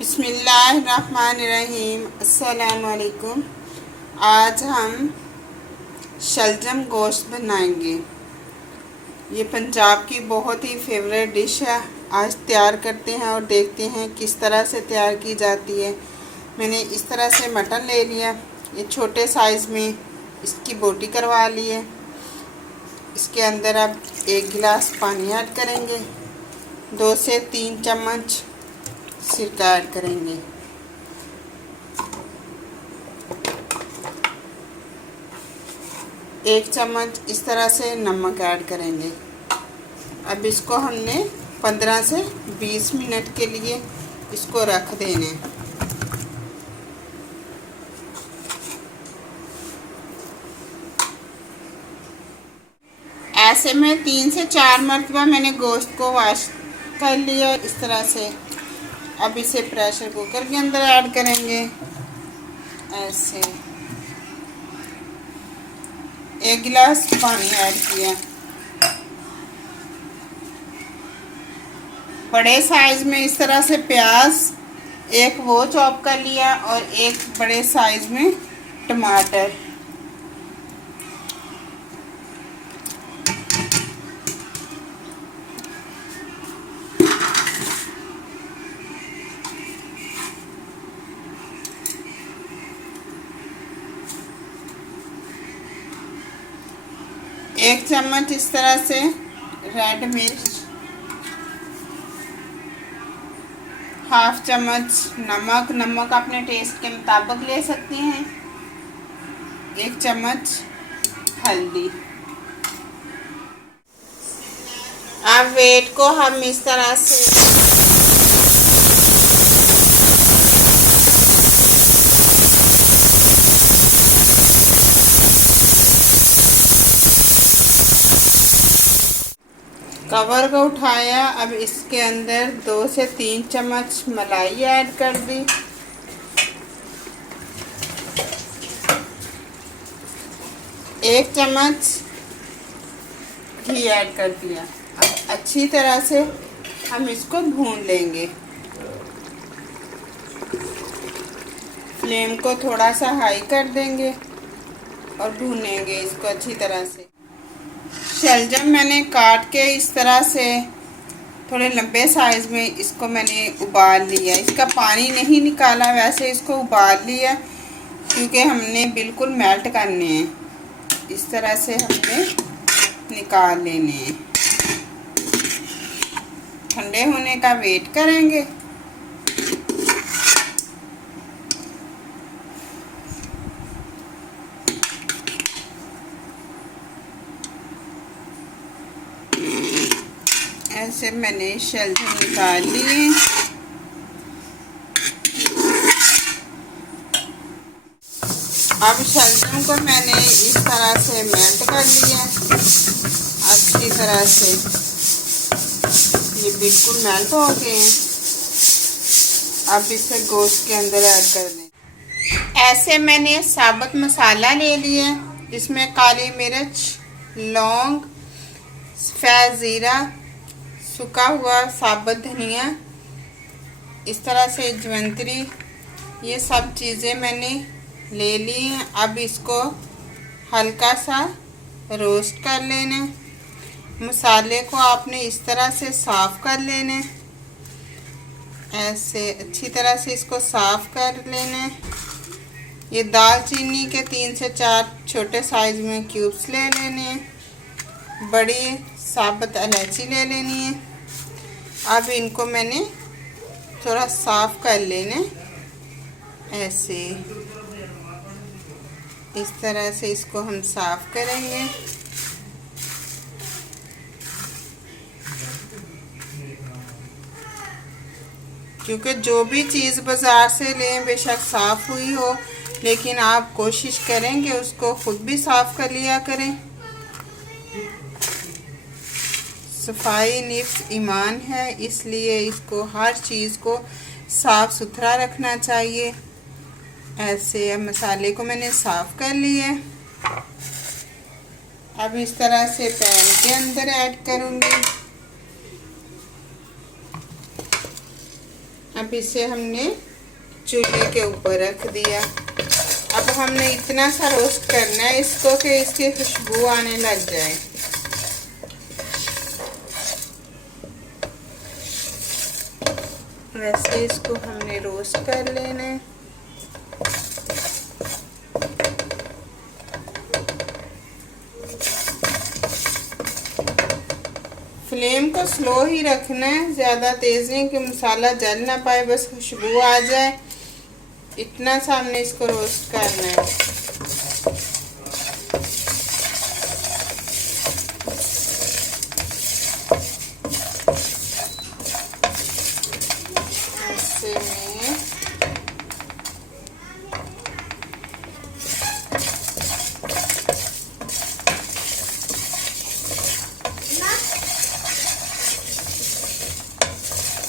बिस्मिल्लाहिर्रहमानिर्रहीम। अस्सलामुअलैकुम। आज हम शलजम गोश्त बनाएंगे। ये पंजाब की बहुत ही फेवरेट डिश है। आज तैयार करते हैं और देखते हैं किस तरह से तैयार की जाती है। मैंने इस तरह से मटन ले लिया, ये छोटे साइज़ में इसकी बोटी करवा ली है। इसके अंदर अब 1 गिलास पानी ऐड करेंगे, 2 से 3 चम्मच सिरका ऐड करेंगे, 1 चम्मच इस तरह से नमक ऐड करेंगे। अब इसको हमने 15 से 20 मिनट के लिए इसको रख देने। ऐसे में 3 से 4 मरतबा मैंने गोश्त को वॉश कर लिया इस तरह से। अब इसे प्रेशर कुकर के अंदर ऐड करेंगे। ऐसे 1 गिलास पानी ऐड किया। बड़े साइज में इस तरह से प्याज एक वो चॉप कर लिया और एक बड़े साइज में टमाटर। एक चम्मच इस तरह से रेड मिर्च, हाफ चम्मच नमक अपने टेस्ट के मुताबिक ले सकते हैं, 1 चम्मच हल्दी। अब वेट को हम इस तरह से कवर को उठाया। अब इसके अंदर 2 से 3 चम्मच मलाई ऐड कर दी, 1 चम्मच घी ऐड कर दिया। अब अच्छी तरह से हम इसको भून लेंगे। फ्लेम को थोड़ा सा हाई कर देंगे और भूनेंगे इसको अच्छी तरह से। शलजम मैंने काट के इस तरह से थोड़े लंबे साइज़ में इसको मैंने उबाल लिया। इसका पानी नहीं निकाला, वैसे इसको उबाल लिया क्योंकि हमने बिल्कुल मेल्ट करने हैं। इस तरह से हमने निकाल लेने हैं। ठंडे होने का वेट करेंगे। ऐसे मैंने शलजम निकाल लिए। अब शलजम को मैंने इस तरह से मेल्ट कर लिया अच्छी तरह से। ये बिल्कुल मेल्ट हो गए हैं। अब इसे गोश्त के अंदर ऐड कर दें। ऐसे मैंने साबुत मसाला ले लिया, जिसमें काली मिर्च, लौंग, सफ़ेद ज़ीरा, सूखा हुआ साबुत धनिया, इस तरह से जवंतरी, ये सब चीज़ें मैंने ले ली हैं। अब इसको हल्का सा रोस्ट कर लेना। मसाले को आपने इस तरह से साफ़ कर लेना। ऐसे अच्छी तरह से इसको साफ़ कर लेना। ये दालचीनी के 3 से 4 छोटे साइज़ में क्यूब्स ले लेने हैं। बड़ी साबुत इलायची ले लेनी है। अब इनको मैंने थोड़ा साफ़ कर लेना। ऐसे इस तरह से इसको हम साफ़ करेंगे। क्योंकि जो भी चीज़ बाज़ार से लें बेशक साफ़ हुई हो, लेकिन आप कोशिश करेंगे उसको ख़ुद भी साफ़ कर लिया करें। सफाई निफ्स ईमान है, इसलिए इसको हर चीज़ को साफ़ सुथरा रखना चाहिए। ऐसे अब मसाले को मैंने साफ़ कर लिया। अब इस तरह से पैन के अंदर ऐड करूँगी। अब इसे हमने चूल्हे के ऊपर रख दिया। अब हमने इतना सा रोस्ट करना है इसको कि इसकी खुशबू आने लग जाए। वैसे इसको हमने रोस्ट कर लेना है। फ्लेम को स्लो ही रखना है, ज़्यादा तेज़ नहीं कि मसाला जल ना पाए, बस खुशबू आ जाए, इतना सा हमने इसको रोस्ट करना है। ऐसे में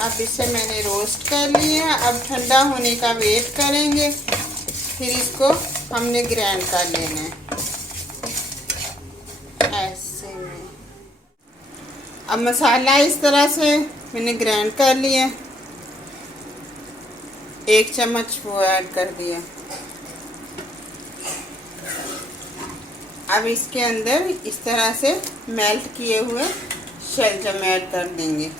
अब इसे मैंने रोस्ट कर लिया। अब ठंडा होने का वेट करेंगे, फिर इसको हमने ग्राइंड कर लेना है ऐसे में। अब मसाला इस तरह से मैंने ग्राइंड कर लिया, 1 चम्मच वो ऐड कर दिया। अब इसके अंदर इस तरह से मेल्ट किए हुए शलजम ऐड कर देंगे।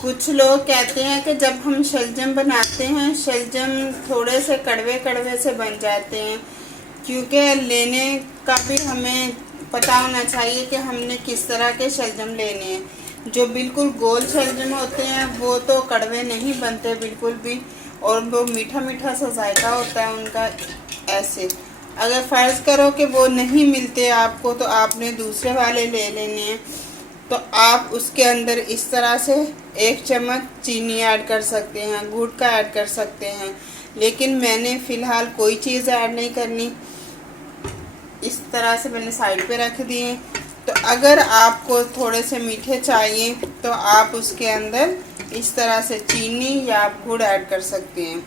कुछ लोग कहते हैं कि जब हम शलजम बनाते हैं, शलजम थोड़े से कड़वे कड़वे से बन जाते हैं, क्योंकि लेने का भी हमें पता होना चाहिए कि हमने किस तरह के शलजम लेने हैं। जो बिल्कुल गोल शलजम होते हैं वो तो कड़वे नहीं बनते बिल्कुल भी, और वो मीठा मीठा सा जायका होता है उनका। ऐसे अगर फ़र्ज़ करो कि वो नहीं मिलते आपको, तो आपने दूसरे वाले ले लेने हैं। तो आप उसके अंदर इस तरह से 1 चम्मच चीनी ऐड कर सकते हैं, गुड़ का ऐड कर सकते हैं, लेकिन मैंने फ़िलहाल कोई चीज़ ऐड नहीं करनी। इस तरह से मैंने साइड पे रख दिए। तो अगर आपको थोड़े से मीठे चाहिए तो आप उसके अंदर इस तरह से चीनी या आप गुड़ ऐड कर सकते हैं,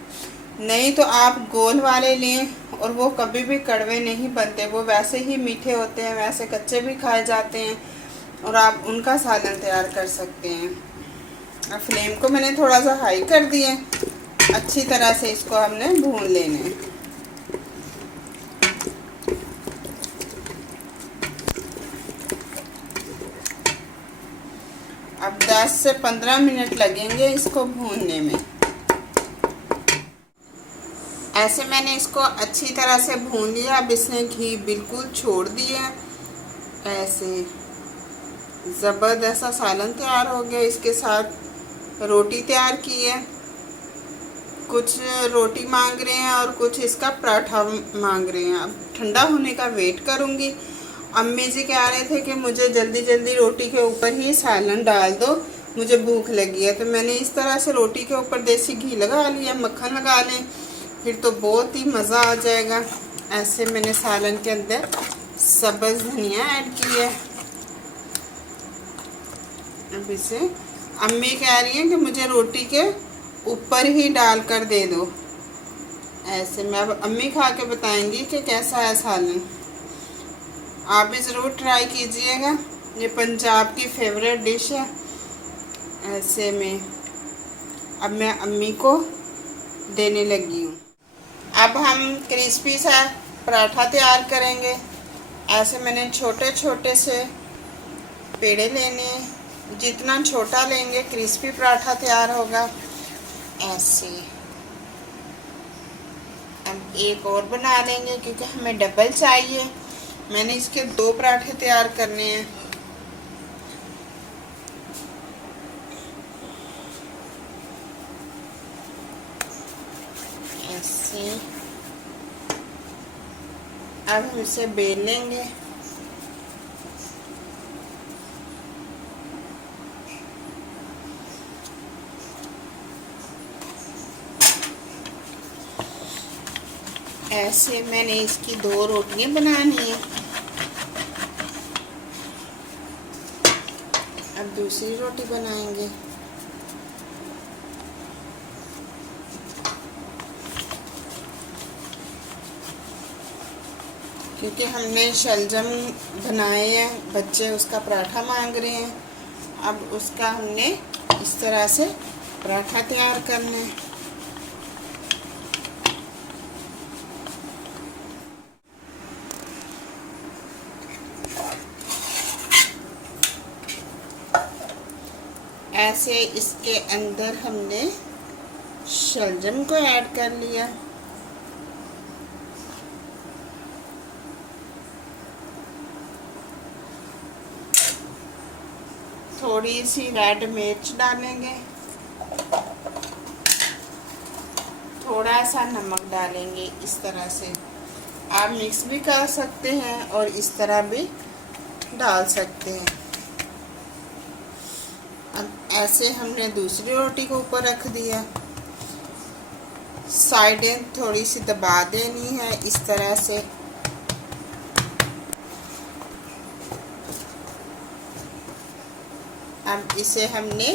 नहीं तो आप गोल वाले लें, और वो कभी भी कड़वे नहीं बनते, वो वैसे ही मीठे होते हैं, वैसे कच्चे भी खाए जाते हैं, और आप उनका सालन तैयार कर सकते हैं। अब फ्लेम को मैंने थोड़ा सा हाई कर दिया, अच्छी तरह से इसको हमने भून लेना है। अब 10 से 15 मिनट लगेंगे इसको भूनने में। ऐसे मैंने इसको अच्छी तरह से भून लिया। अब इसने घी बिल्कुल छोड़ दिया, ऐसे ज़बरदस्त सा सालन तैयार हो गया। इसके साथ रोटी तैयार की है, कुछ रोटी मांग रहे हैं और कुछ इसका पराठा मांग रहे हैं। अब ठंडा होने का वेट करूँगी। अम्मी जी कह रहे थे कि मुझे जल्दी जल्दी रोटी के ऊपर ही सालन डाल दो, मुझे भूख लगी है। तो मैंने इस तरह से रोटी के ऊपर देसी घी लगा लिया, मक्खन लगा लें, फिर तो बहुत ही मज़ा आ जाएगा। ऐसे मैंने सालन के अंदर सब्ज़ धनिया ऐड की है। अब इसे अम्मी कह रही हैं कि मुझे रोटी के ऊपर ही डाल कर दे दो। ऐसे में अब अम्मी खा के बताएंगी कि कैसा है सालन। आप भी ज़रूर ट्राई कीजिएगा, ये पंजाब की फेवरेट डिश है। ऐसे में अब मैं अम्मी को देने लगी हूँ। अब हम क्रिस्पी सा पराठा तैयार करेंगे। ऐसे मैंने छोटे छोटे से पेड़े लेने हैं, जितना छोटा लेंगे क्रिस्पी पराठा तैयार होगा। ऐसे अब एक और बना लेंगे क्योंकि हमें डबल चाहिए। मैंने इसके 2 पराठे तैयार करने हैं। ऐसे अब हम इसे बेल लेंगे। ऐसे मैंने इसकी 2 रोटियां बनानी है। अब दूसरी रोटी बनाएंगे। क्योंकि हमने शलजम बनाए हैं, बच्चे उसका पराठा मांग रहे हैं। अब उसका हमने इस तरह से पराठा तैयार करना है। ऐसे इसके अंदर हमने शलजम को ऐड कर लिया। थोड़ी सी रेड मिर्च डालेंगे, थोड़ा सा नमक डालेंगे। इस तरह से आप मिक्स भी कर सकते हैं और इस तरह भी डाल सकते हैं। अब ऐसे हमने दूसरी रोटी को ऊपर रख दिया। साइडें थोड़ी सी दबा देनी है इस तरह से। अब इसे हमने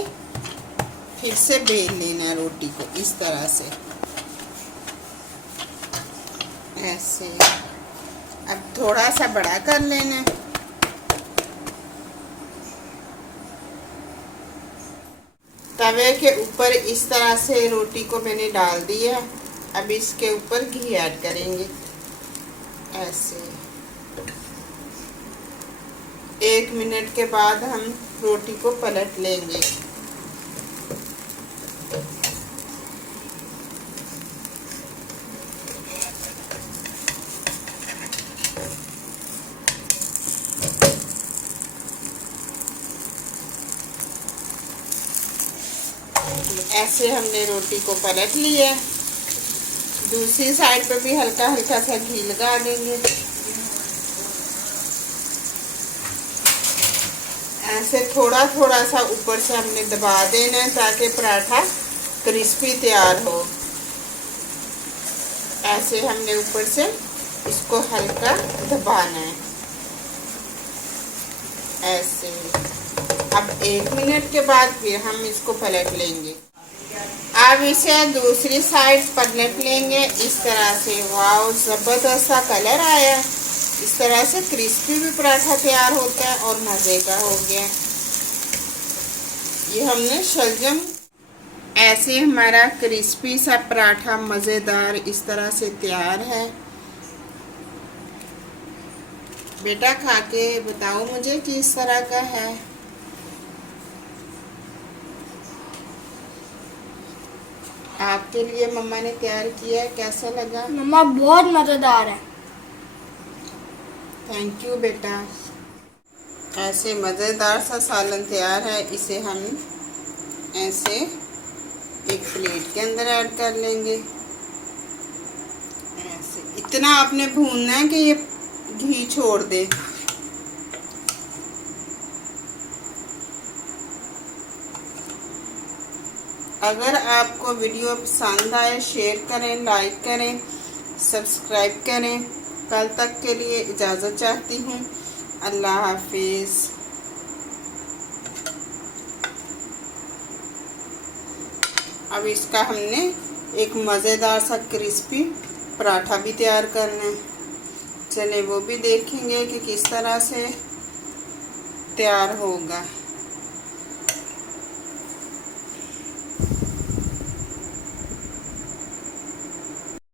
फिर से बेल लेना है रोटी को इस तरह से, ऐसे। अब थोड़ा सा बड़ा कर लेना है। तवे के ऊपर इस तरह से रोटी को मैंने डाल दिया। अब इसके ऊपर घी ऐड करेंगे ऐसे। 1 मिनट के बाद हम रोटी को पलट लेंगे। ऐसे हमने रोटी को पलट लिया। दूसरी साइड पर भी हल्का हल्का सा घी लगा देंगे। ऐसे थोड़ा थोड़ा सा ऊपर से हमने दबा देना है ताकि पराठा क्रिस्पी तैयार हो। ऐसे हमने ऊपर से इसको हल्का दबाना है ऐसे। अब 1 मिनट के बाद फिर हम इसको पलट लेंगे। अब इसे दूसरी साइड पलट लेंगे इस तरह से। वाह, जबरदस्त सा कलर आया। इस तरह से क्रिस्पी भी पराठा तैयार होता है और मज़े का हो गया। ये हमने शलजम। ऐसे हमारा क्रिस्पी सा पराठा मज़ेदार इस तरह से तैयार है। बेटा खा के बताओ मुझे कि इस तरह का है। आपके लिए मम्मा ने तैयार किया है, कैसा लगा? मम्मा बहुत मज़ेदार है। थैंक यू बेटा। ऐसे मज़ेदार सा सालन तैयार है। इसे हम ऐसे एक प्लेट के अंदर ऐड कर लेंगे ऐसे। इतना आपने भूनना है कि ये घी छोड़ दे। अगर आपको वीडियो पसंद आए शेयर करें, लाइक करें, सब्सक्राइब करें। कल तक के लिए इजाज़त चाहती हूँ। अल्लाह हाफिज़। अब इसका हमने एक मज़ेदार सा क्रिस्पी पराठा भी तैयार करना है। चले वो भी देखेंगे कि किस तरह से तैयार होगा।